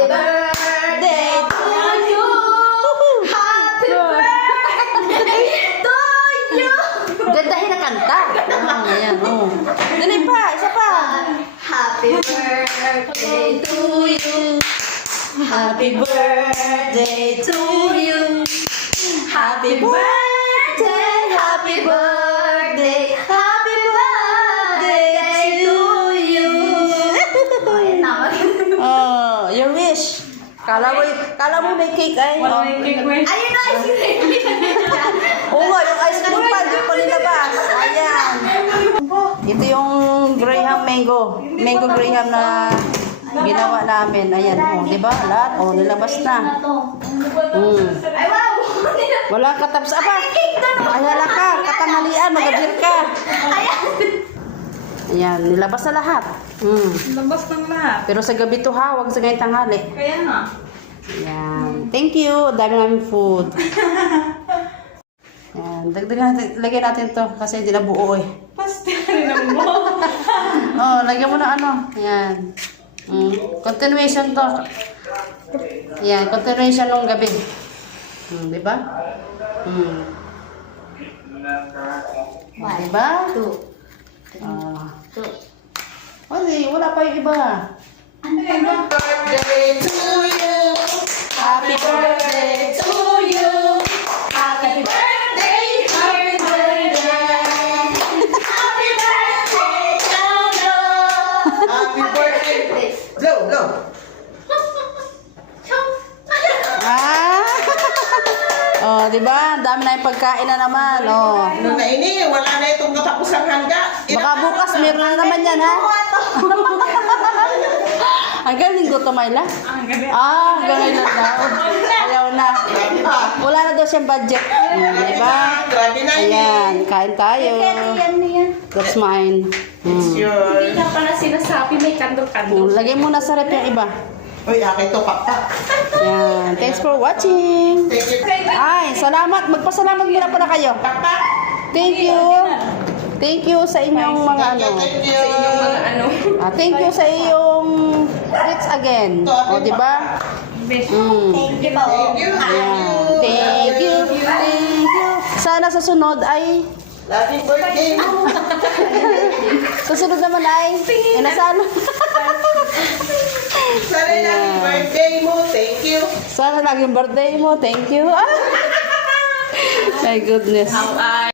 Happy birthday to you. Happy birthday to you. Gandahin na kanta. Ayan, oh. Dali pa, isa pa. Happy birthday to you. Happy birthday to you. Happy birthday, happy birthday, happy birthday to you. Oh, your wish. Kala mo may cake ay. Oh. Ayun na, ice cream. Oo nga, yung ice cream pa, di pa nilabas. Ayan. Ito yung Graham mango. Mango Graham na ginawa namin. Ayan, oh, di ba? Lahat, oh, nilabas na. Ay, wow. Wala kataps. Aba, ay hala ka, katanghalian, magabir ka. Ayan. Ayan, nilabas na lahat. Labas ng lahat. Pero sa gabi to ha, wag sa ngayong tanghali. Kaya nga. Ayan. Thank you. Dami namin food. Ayan. Dagdagan natin, lagyan natin to kasi hindi na buo eh. Pastilin mo. Oh, lagyan mo na ano. Ayan. Continuation to. Ayan, continuation nung gabi. Di ba? Di ba? Wala pa yung iba. Birthday to you. Happy birthday to you. Happy birthday, happy birthday. Happy birthday to you. Happy birthday. Blow. Ah! Oh, di ba? Dami na yung pagkain na naman. Oh. Ano na ini? Wala na itong katapusang handa. Baka bukas meron na naman yan, ha? Hanggang linggo to, Myla? Hanggang linggo daw. Ayaw na. Wala na daw siyang budget. Di ba? Grabe na ini. Ayan, kain tayo. Yan. That's mine. It's yours. Hindi na pala sinasabi may kandong-kandong. Lagay mo na sa rep yung iba. Uy, akin to pakpak. Ayan. Thanks for watching. Thank you. Ay, salamat. Magpasalamat muna pala kayo. Pakpak. Thank you. Thank you sa inyong mga ano. Thank you. Ano? Thank you sa iyong treats again. O, di ba? Thank you po. Thank you. Ayan. Thank you. Thank you. Sana sa sunod ay Happy birthday. susunod naman ay inasalo. Sana laging birthday mo. Thank you. Sana laging birthday mo. Thank you. My goodness.